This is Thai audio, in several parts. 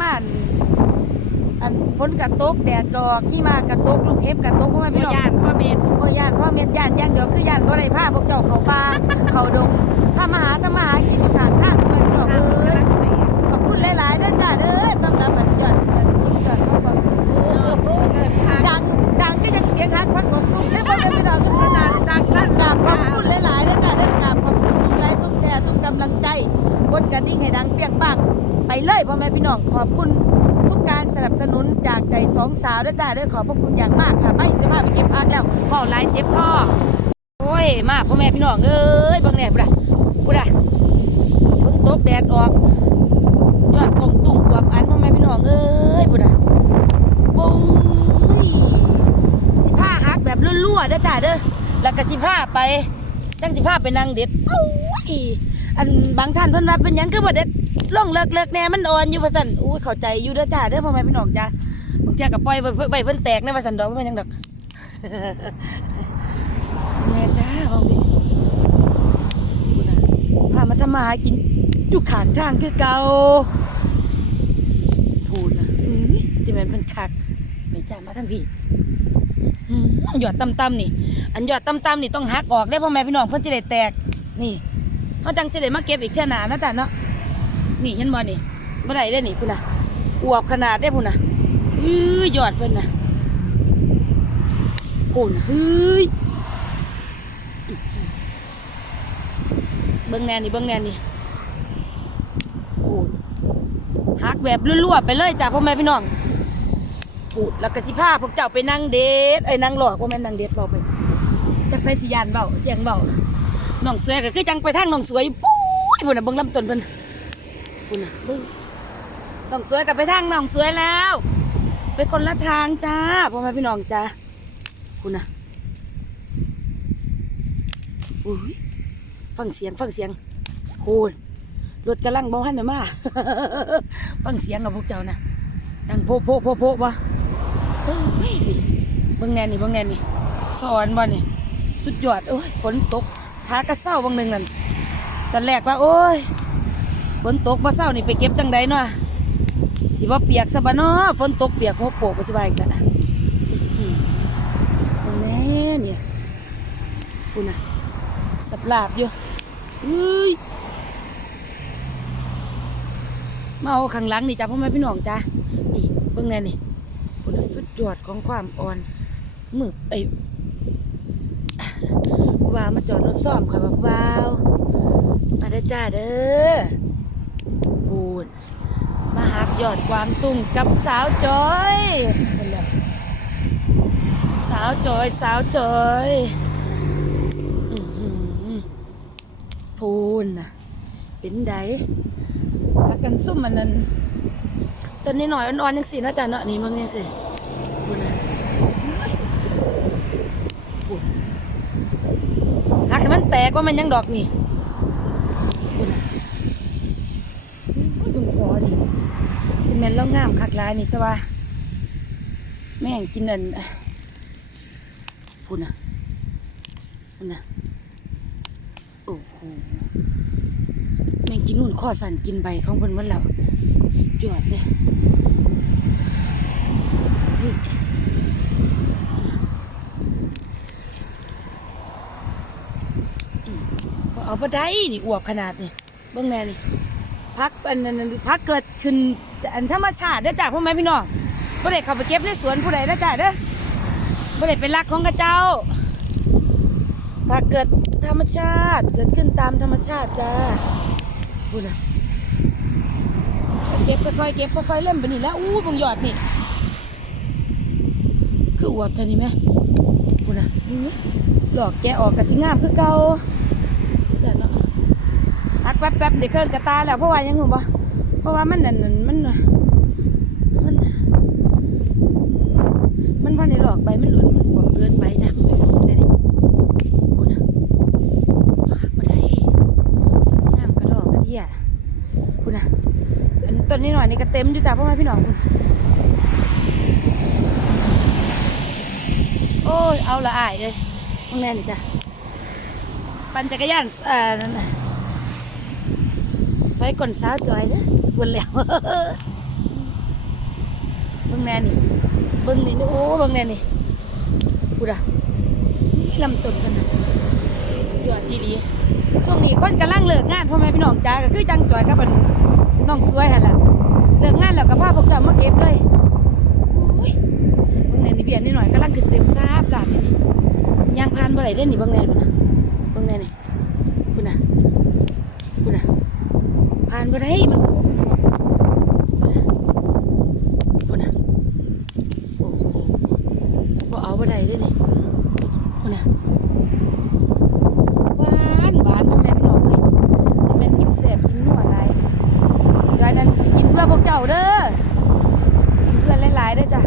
มาอันอันฝนกระตกแดดดอกขี้มากระตกลูกเห็บกระตกเพราะว่าบ่พี่น้องย่านพ่อเม็ดบ่ย่านพ่อเม็ดย่านอย่างเดียวคืย่านบ่ได้พาพวกเจ้าเข้าป่าเข้าดงถ้ามาหาถ้ามาหากินอยู่ข้างทางพ่อแม่พี่น้องทางมันเอ้กำยลังแตกขอบคุณหลายๆเด้อจ้าเด้อสำหรับอันยอดอันยิ่งยอดเขาบอกดังดังก็ยังเสียงฮักพักกบตุ้งได้พ่อแม่พี่น้องก็ขนาดดังนั่นกราบขอบคุณหลายๆด้วยจ้ะเด้อกราบขอบคุณทุกไลค์ทุกแชร์ทุกกำลังใจ กดกระดิ่งให้ดังเปี้ยงปังไปเลยพ่อแม่พี่น้องขอบคุณทุกการสนับสนุนจากใจสองสาวด้วยจ้ะเด้อขอบพระคุณอย่างมากค่ะไม่สามารถไปเก็บพักแล้วเป่าหลายเจ็บพ่อโอ้ยมากพ่อแม่พี่น้องเอ้ยบางแหน่บุระบุระฝนตกแดดออกยอดกงตุ่งอวบอันพ่อแม่พี่น้องเอ้ยบุระโอ้ยสิผ้าฮักแบบรั่วๆด้อจ้าเด้อแล้วก็สิผ้าไปจังสิผ้าไปนั่งเด็ดเอ้ย อันบางท่านเพิ่นว่าเป็นหยังคือบ่เด็ดล่องเลิกเลิกๆแน่มันอ่อนอยู่ว่าซั่นอู้เข้าใจอยู่เด้อจ้าเด้อพ่อแม่พี่น้องจ้าบางเที่ยก็ปล่อยไว้ไว้เพิ่นแตกในว่าซั่นดอกบ่เป็นหยังดอกแน่จ้าบ่มีพูดนะพามาทำมาหากินอยู่ข้างทางคือเก่าพูดนะอื้อจะแม่นเพิ่นคักไม่จ้ามาทั้งพี่หยอดต่ำๆนี่ อันหยอดต่ำๆนี่ต้องหักออกได้พ่อแม่พี่น้องเพิ่นสิได้แตกนี่ เขาจังสิได้มาเก็บอีกเท่าหนานะจ๊ะเนาะนี่เห็นบ่นี่บ่ได้เด้นี่พุ่นน่ะอวบขนาดได้พุ่นน่ะอื้อหยอดเพิ่นน่ะพุ่นะเฮ้ยเบิ่งแน่นี่เบิ่งแน่นี่โอ้หักแบบรั่วๆไปเลยจ้ะพ่อแม่พี่น้องพูดแล้วก็สิพาพวกเจ้าไปนั่งเดทไอ้นั่งหลอกว่าแม่นั่งเดทเบาไปจักไปสิยานเบาเจียงเบา น้องสวยก็คือจังไปทางน้องสวยปุ้ยพุ่นน่ะเบิ่งลำต้นเพิ่นพุ่นน่ะเบิ่งน้องสวยก็ไปทางน้องสวยแล้ว ไปคนละทางจ้าพ่อแม่พี่น้องจ้าพุ่นน่ะอุ้ยฟังเสียงฟังเสียงโหนรถกำลังบ่ทันได้มาฟังเสียงกับพวกเจ้านะดังโพโพโพโพวะเอ้ยเบิ่งแน่นี่เบิ่งแน่นี่สอนบ่นี่สุดยอดโอ้ยฝนตก ทากระเซ้าบางหนึ่งนั่นตอนแรกว่า โอ้ยฝนตกบ่เซ้านี่ไปเก็บจังใดเนาะสิบ่าเปียกซะบ่เนาะฝนตกเปียกหัวโปกก็สิว่าอีกแล้วอืมเบิ่งแน่เนี่ยคุณน่ะสับลาบอยู่เอ้ยมาเอาข้างหลังนี่จ้ะพ่อแม่พี่น้องจ้ะนี่เบิ่งแน่นี่คุณสุดยอดของความอ่อนมือไอ ว่ามาจอดรถซ่อมค่ะบอกว่าวมาเด้จ้าเด้อพูดมาหักยอดความตุ้งกับสาวจอยสาวจอยสาวจอยอพูนน่ะเป็นไดหักกันซุ่มมันนั้นตอนนี้หน่อยอ่อนๆยังสีนะจ๊ะเนาะนี่มึงนี่สิพูดนะพูดหักให้มัน แตกว่ามันยังดอกนี่พูดนะโอ้ยดุงกอดิเป็นแมนล้วงามคักลายนี่แต่ว่า แม่งกินอันพูดนะพูดนะโอ้โหแม่งกินนู่นข้อสั่นกินใบของเพิ่นหมดแล้วสุดยอดเลยนี่อืมบ่ เอาไปได้นี่อวบขนาดนี่เบื้องแน่นี่พักอันนั้นพักเกิดขึ้นอันธรรมชาติเด้จ้าพ่อแม่พี่น้องผู้ใดเข้าไปเก็บในสวนผู้ใดเด้จ้าเด้อผู้ใดเป็นรักของกระเจ้าพักเกิดธรรมชาติเกิดขึ้นตามธรรมชาติจ้าพูดนะเก็บค่อยๆเก็บค่อยๆเล่มไปนี่แล้วอู้บงหยอดนี่คืออวบเท่านี้ไหมพูดนะหลอกแกออกกับสิงามคือเก่า หักแป๊บๆเดี๋ยวเครื่องกระตาแล้วเพราะว่ายังหูบ่เพราะว่ามันนั่นนั่นมันมันมันพันในหลอกใบมันหลุนมันอวบเกินไปจ้ะนี่นี่พูดนะหักบ่ได้งามกระดอกกระเทียพูดนะอันต้นนี้หน่อยนี่ก็เต็มอยู่จ้ะพ่อแม่พี่น้องคุณโอ้ยเอาละอายเลยพ่อแม่นี่จ้ะปั่นจักรยานเอ่อ ไฟก่อนสาวจอยเด้อวนแล้วบิ่งแน่นี่เบิ่งนี่โอ้เบิ่งแน่นี่พูดอะลำต้นกันนะสุดยอดดีๆช่วงนี้คนกำลังเลิกงานพ่อแม่พี่น้องจ้าก็คือจังจอยกับอันน้องสวยหั่นล่ะเลิกงานแล้วก็พาพวกเจ้ามาเก็บเลยโอ้ยเบิ่งแน่นี่เบียร์นิดหน่อยกำลังขึ้นเต็มซาบลาบนี่ยางพานบ่ไหลได้นี่เบิ่งแน่ดูนะเบิ่งแน่นี่พูดนะพูดนะ พานบ่ได้มันพูดนะนะโอ้โหบ่เอาบ่ได้เด้นี่พูดนะหวานหวานพ่อแม่พี่น้องเอ้ยนี่แม่นกินแซ่บกินนัวหลายจอยนั้นสิกินเพื่อพวกเจ้าเด้อกินเพื่อหลายๆเด้อจ้ะ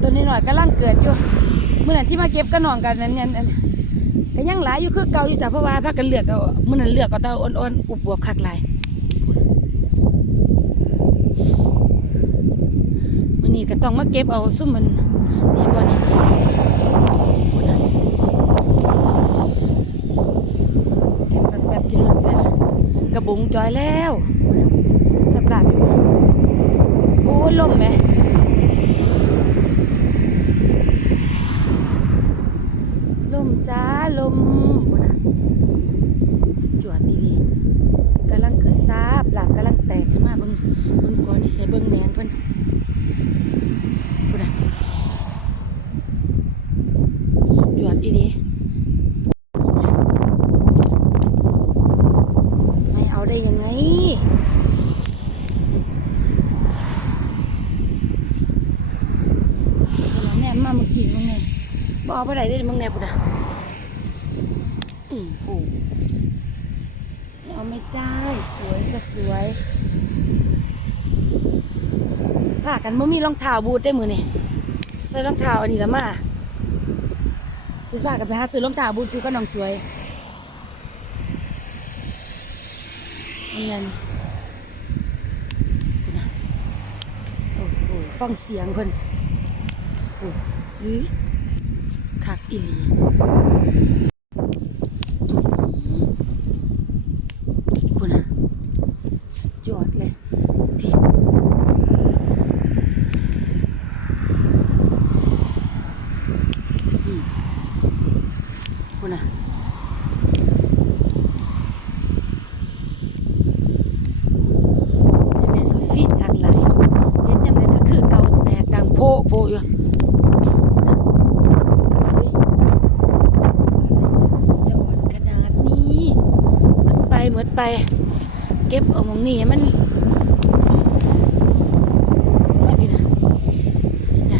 ตัวนี้หน่อยกำลังเกิดอยู่มื้อนั้นที่มาเก็บกระหน่องกันนั้นเนี่ยอันก็ยังหลายอยู่คือเก่าอยู่จ้ะเพราะว่าพากันเลือกเอามื้อนั้นเลือกเอาแต่อ่อนๆอุบวบคักหลายมื้อนี้ ก็ต้องมาเก็บเอาซุ่มมันนี่บ่นี่เก็บแบบแบบที่นั่นกันกระบุงจอยแล้วสับหลับอยู่โอ้ลมไหมลมจ้าลมนน่ะสุดยอดดีดีกำลังเกิดซาบหลับกำลังแตกขึ้นมาเบิ่งเบิ่งก่อนนี่ใส่เบิ่งแหนงเพิ่นพุ่นะสุดยอดดีดี ไม่เอาได้ยังไงสลันแหนมมาเมื่อกี้มึงไงบเอาไปไหนได้มึงแนบปุ่นอะอืมโอ้เอาไม่ได้ สวยจะสวยผ่ากันบ่มีรองเท้าบูทได้มือนี่ใส่รองเท้าอันนี้ละมาจะพากันไปหาซื้อรองเท้าบูทอยู่กับน้องสวย นี่ไงนี่พุ่นโอ้โหฟังเสียงเพิ่นโอ้ยคักอีหลีปุ่นอะ สุดยอดเลยพี่อืมปุ่นอะจะเป็นฟีดทางไหลายเด็ดยังไงก็คือเก่าแตกดังโพะโพะอยู่ อุ๊ยอะไรจะอ่อนขนาดนี้ หมดไปหมดไป เก็บเอามองนี่มันไม่พี่นะจ้ะ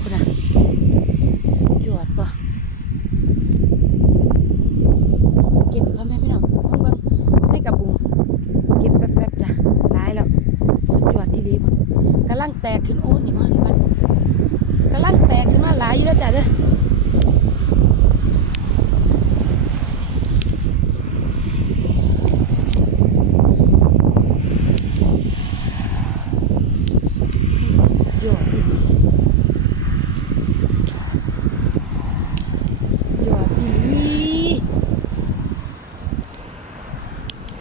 คุณนะสุดยอดปะเก็บพ่อแม่พี่น้องเบิ่งเบิ่นกระบุงเก็บแป๊บๆจ้ะหลายแล้ว สุดยอดดีๆหมดกำลังแตกขึ้นโอ้นี่มานี่กัน กำลังแตกขึ้นมาหลายอยู่แล้วจ้ะเด้อสุดยอดอีหลีสุดยอดอีหลี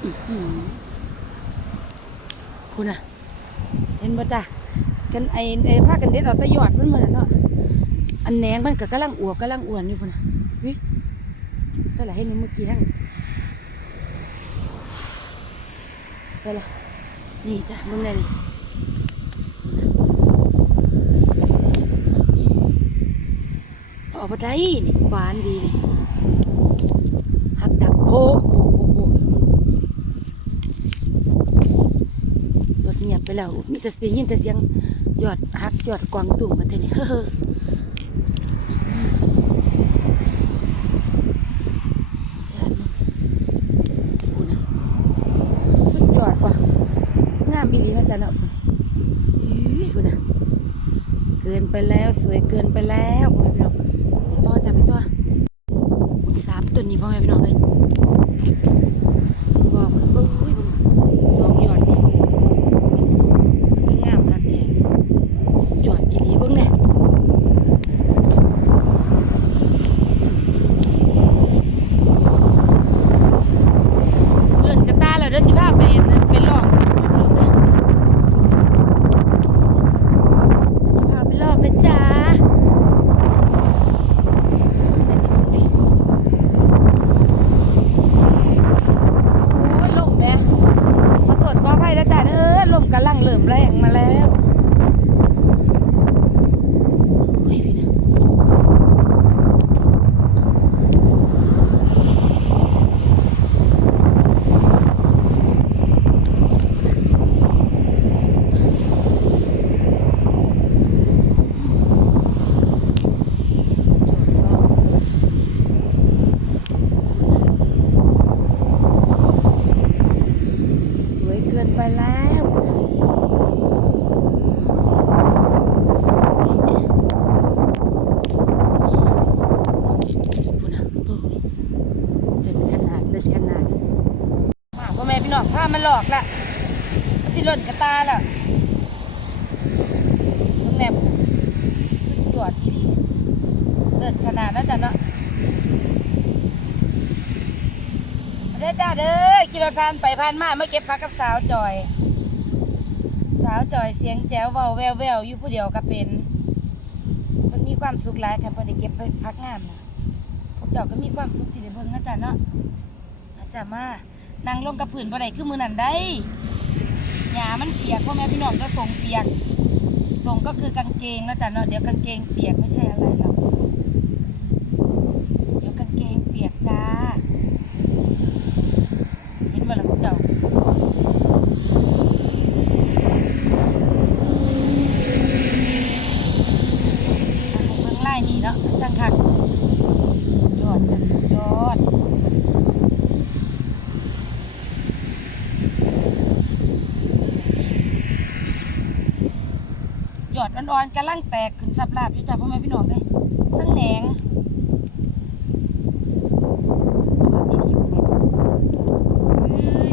อื้อหือคุณอะ นบ่จ้ะกันไอไอผ้ากันเด็ดเอาตะยอดมันเหมือนเนาะอันแหนงมันก็กำลังอวบกำลังอ้วนอยู่พุ่นน่ะวิใช่ละเห็นเมื่อกี้ทั้งใช่ละนี่จ้ะมึงไงนี่เอาไปได้นี่หวานดีนี่หักดักโพกโอ้โหโอ้โหรถเงียบไป แล้วมีแต่เสียงยินแต่เสียงยอดฮักยอดกวางตุ่มมาเท่านี้เฮ้อจานนึงพูนะสุดยอดว่ะงามอีหลีนะจ๊ะเนาะอีพูนะเกินไปแล้วสวยเกินไปแล้วพ่อแม่พี่น้องไปต่อจ้ะไปต่อมึงสามตัวนี้พ่อแม่พี่น้องเลยบอกมันเบิ้งอุ้ยเบิ่งสองยอดนี่มันคืองามคักแท้ สุดยอดอีหลีเบิ่งแหน่เลื่อนกระตาแล้วเด้อสิพาไปนั่นไปลอก มันหลอกละมันสิหล่นกระตาละมึงแนบ สุดยอดอีดีเลิศขนาดนั้นจ้ะเนาะเด้อจ้าเด้อขี่รถผ่านไปผ่านมามาเก็บพักกับสาวจอย สาวจอยเสียงแจ๋วเว้าแววแววอยู่ผู้เดียวก็เป็นมันมีความสุขหลายค่ะพิ่นได้เก็บพักงามนะพวกเจ้าก็มีความสุขที่ได้เบิ่งนะจ๊ะเนาะอาจารย์มานั่งลงกับพื้นบ่ได้คือมือนั้นได้หญ้ามันเปียกพ่อแม่พี่น้องก็ส่งเปียก ส่งก็คือกางเกงนะจ๊ะเนาะเดี๋ยวกางเกงเปียกไม่ใช่อะไรหรอกเดี๋ยวกางเกงเปียกจ้า เห็นบ่ล่ะพวกเจ้า อะให้เบิ่งไล่นี่เนาะจังคักสุดยอดจะสุดยอดย อดอ่อนกำลังแตกขึ้นสับลาบอยู่จ้ะพ่อแม่พี่น้องเด้ยทั้งแหนงสุดยอดอีกเลย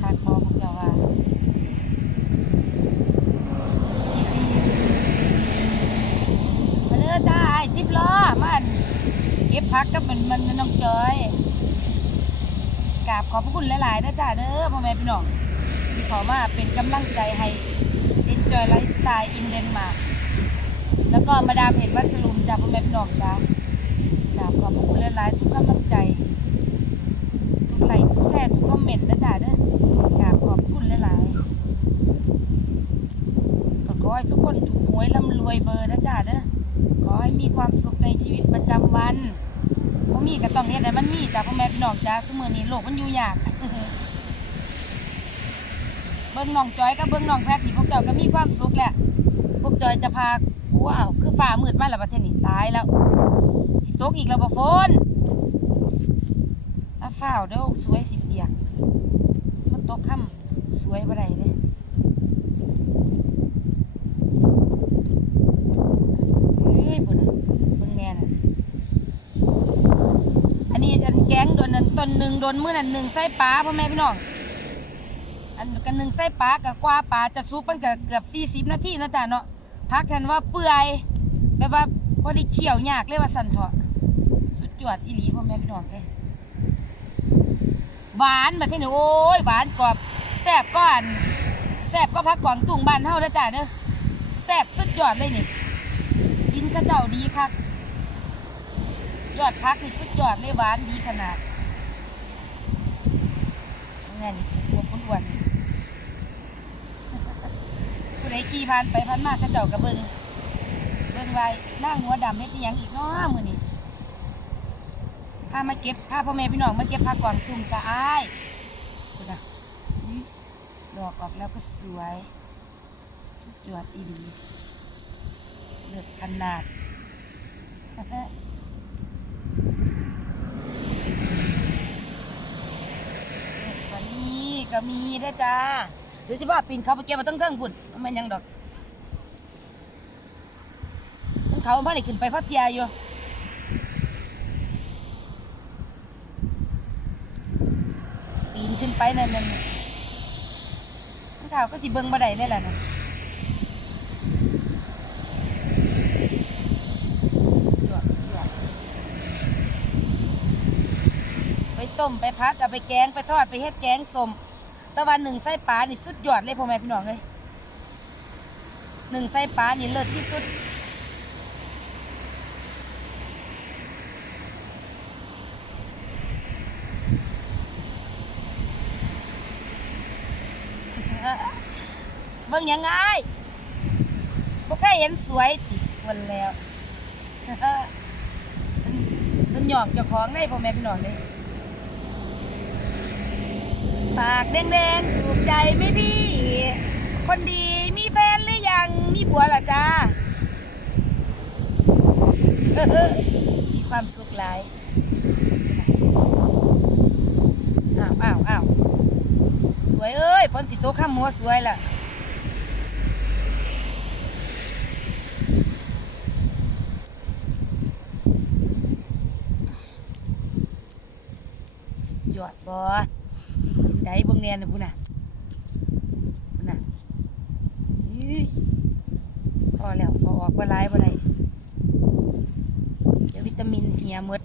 ทากพอพวกเจ้าว่าอีดีมาเด้อจ้าไอ้สิบล้อมันเก็บพักกับมันมันน้องจอยกราบขอบพระคุณหลายๆเด้จ้าเด้อพ่อแม่พี่น้องที่ขามาเป็นกำลังใจให้ Enjoy Lifestyle in Denmark แล้วก็มาดามเห็นวัสลุมจากพ่อแม่พี่น้องจ้ากราขอบพระคุณหลายๆทุกกำลังใจ ทุกไลค์ทุกแชร์ทุกคอมเมนต์เด้อจ้าเด้อกราขอบพระคุณหลายๆก็ขอให้ทุกคนถูกหวยร่ำรวยเบอร์นะจ้าเด้อขอให้มีความสุขในชีวิตประจำวันบ่มีก็ต้องเฮ็ดให้มันมีจ้ะพ่อแม่พี่น้องจ้าสมื้อนี้โลกมันอยู่ยาก เบิ่งน้องจอยกับเบิ่งน้องแพทนี่พวกเจ้าก็มีความสุขแหละ พวกจอยจะพาว้าว คือฟ้ามืดมาแล้วประเทศนี้ตายแล้วสิตกอีกแล้วบ่ฝนอาฟ้าวเด้อสวยสิเปียกมันตกค่ำสวยบ่ได้เด้เฮ้ยบุญน่ะเบิ่งแน่น่ะอันนี้อันแกงโดนนั้นต้นหนึ่งโดนมื้อนั้นหนึ่งไส้ปลาพ่อแม่พี่น้อง อันกันหนึ่งไส้ปลากับกว่าปลาจะซุปมันก็เกือบสี่สิบนาทีนะจ๊ะเนาะพักกันว่าเปื่อยแบบว่าพอได้เคี่ยวยากเลยกว่าสันเถาะสุดยอดอีหลีพ่อแม่พี่น้องเลยหวานแบบที่นี่โอ้ยหวานกรอบแซ่บก้อนแซ่บก็พักกวางตุงบ้านเฮานะจ๊ะเด้อแซ่บสุดยอดเลยนี่ดินกระเจ้าดีคักยอดพักนี่สุดยอดเลยหวานดีขนาดนี่นี่พวกคนอ้วนนี่ ผู้ใดขี่ผ่านไปผ่านมากระเจ้ากระเบิงเบิงไว้นั่งหัวดำเฮ็ดอิหยังอีกเนาะมื้อนี้พามาเก็บพาพ่อแม่พี่น้องมาเก็บผักกวางตุ้งกะอ้ายคุณน่ะดอกออกแล้วก็สวย สุดยอดอีหลีเลือดขนาดว่านี้ก็มีเด้จ้า หรือสิว่าปีนเขาไปเก็บมาตั้งเทิงพุ่นมันยังดอกทั้งเขาพ่อได้ขึ้นไปพัทยาอยู่ปีนขึ้นไปนั่นนั่นทั้งเขาก็สิเบิ่งบ่ได้เลยล่ะนะสุดยอดสุดยอดไปต้มไปพัดเอาไปแกงไปทอดไปเฮ็ดแกงสม ตะวันหนึ่งไส้ปลานี่สุดยอดเลยพ่อแม่พี่น้องเลยหนึ่งไส้ปลานี่เลิศที่สุด เบิ่งยังไงบ่เคยเห็นสวยติวันแล้วเป็นเป็นหยอกเจ้าของได้พ่อแม่พี่น้องเลย ปากแดงๆถูกใจไหมพี่ คนดีมีแฟนหรือยัง มีผัวหรอจ้ามีความสุขหลายอ้าวอ้าวอ้าวสวยเอ้ยฝนสิโตข้ามมัวสวยล่ะ ยอดบ่ได้ ไห นเบิ่งแน่น่ะพุ่นน่ะพุ่นน่ะพอแล้วพอออกบ่หลายบ่ได้เดี๋ยววิตามินเหียมด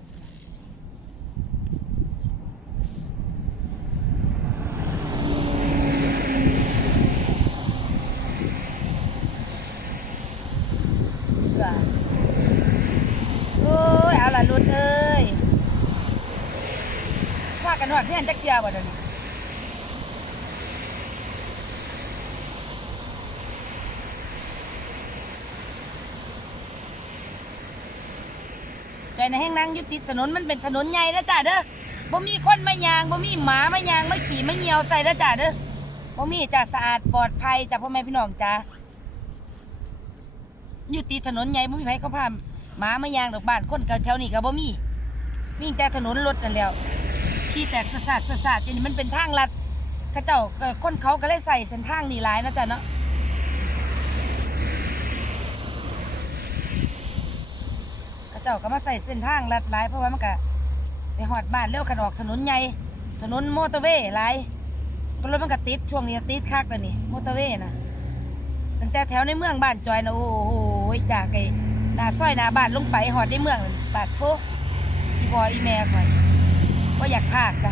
เอโอ้ย เอาล่ะลุดเอ้ยว่ากันฮอดเพื่อนจักเชียบ่เดี๋ยวนี้ ใจในแห้งนั่งอยู่ติดถนนมันเป็นถนนใหญ่นะจ้ะเด้อบ่มีคนมายางบ่มีหมามายางไม่ขี่ไม่เหี่ยวใส่นะจ้ะเด้อบ่มีจ้ะสะอาดปลอดภัยจ้ะพ่อแม่พี่น้องจ้ะอยู่ติดถนนใหญ่บ่มีไผเขาพาหมามายางดอกบ้านคนแถวนี้ก็บ่มีมีแต่ถนนรถนั่นแล้วขี่แตกสะสาดสะสาดจนมันเป็นทางลัดเขาเจ้าคนเขาก็เลยใส่เส้นทางนี้หลายนะจ้ะเนาะ เขาเจ้าก็มาใส่เส้นทางลัดหลายเพราะว่ามันก็ไปหอดบ้านเร็วขันออกถนนใหญ่ถนนมอเตอร์เวย์หลายก็รถมันก็ติดช่วงนี้ติดคักเลยนี่มอเตอร์เวย์นะตั้งแต่แถวในเมืองบ้านจอยนะโอ้โหจากไอ้หน้าซอยหน้าบ้านลงไปหอดในเมืองบาดโทอีพอยอีแม่ข่อยว่าอยากพากจ้ะ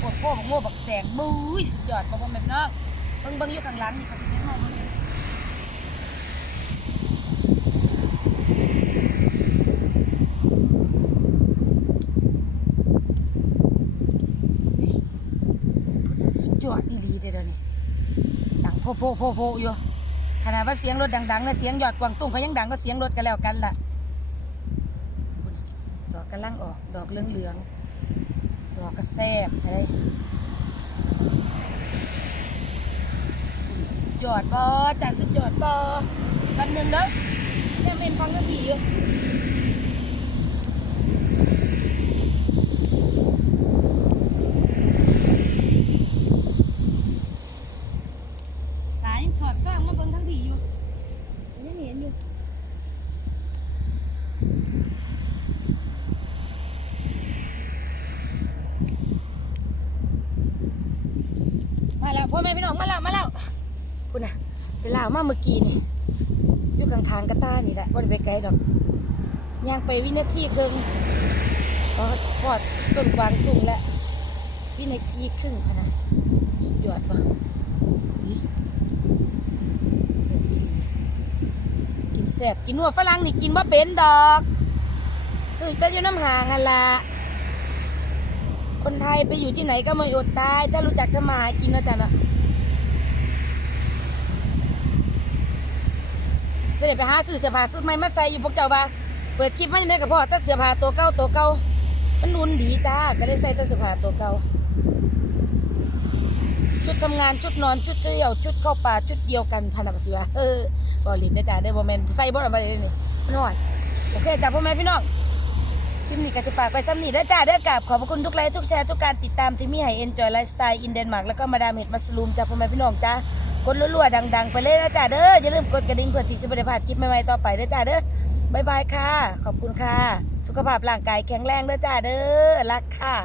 ปวดโป้บักโม่บักแตงบุ้ยสุดยอดพ่อพ่อแม่พี่น้องเบิ่งเบิ่งอยู่ข้างหลังนี่ก็สิเป็นห้องมัน สุดยอดอีหลีเด้อเดี๋ยวนี้ดัง โพโพโพโพอยู่ขนาดว่าเสียงรถดังๆนะเสียงยอดกวางตุ้งเขายังดังก็เสียงรถกันแล้วกันล่ะดอกกำลังออกดอกเหลืองๆดอกกระแซบเท่าไรสุดยอดปอจัดสุดยอดปอแป๊บหนึงเด้อเนี่ยเป็นฟังก็ดีอยู่ ตายังสอดซ่องมาเบิ่งทั้งผีอยู่ยังเห็นอยู่มา แล้วพ่อแม่พี่น้องมาแล้วมาแล้วคุณน่ะไปลาวมาเมื่อกี้นี่อยู่ข้างๆกระต้านี่แหละว่าไปไกลดอกย่างไปวินาทีครึ่งพอพอดต้นกวางตุงแล้ววินาทีครึ่งพนะสุดยอดปะกินแซ่บกินหัวฝรั่งนี่กินว่าเป็นดอกซื้อจะอยู่น้ำหางหันละ คนไทยไปอยู่ที่ไหนก็ไม่อดตาย ถ้ารู้จักทำมาหากินนะจ๊ะเนาะเสด็จไปหาซื้อเสื้อผ้าสุดใหม่มาใส่อยู่พวกเจ้าบ้าเปิดคลิปไมาอยู่กระเพาะแต่เสื้อผ้าตัวเก่าตัวเก่ามันนุ่นดีจ้าก็เลยใส่แต่เสื้อผ้าตัวเก่าชุดทำงานชุดนอนชุดเที่ยวชุดเข้าป่าชุดเดียวกันพันธุ์เสือเออบอลินได้จ้าได้อบอแมนใส่บอลออกมาเลยนี่มันหอนโอเคจ้าพ่อแม่พี่น้อง คลิปนี้ก็จะฝากไปซ้ำนี่ได้อจ้าเด้อกราบขอบพระคุณทุกไลค์ทุกแชร์ทุกการติดตามที่มีให้ Enjoy Lifestyle in Denmark แล้วก็มาดามเห็ดมัสลูมจ้าพ่อแม่พี่น้องจ้ากดรัวๆดัง ๆ ไปเลยนะจ้าเด้ออย่าลืมกดกระดิ่งเพื่อที่จะไม่ได้พลาดคลิปใหม่ๆต่อไปเด้อจ้าเด้อบายบายค่ะ ขอบคุณค่ะ สุขภาพร่างกายแข็งแรงเด้อจ้าเด้อรักค่ะ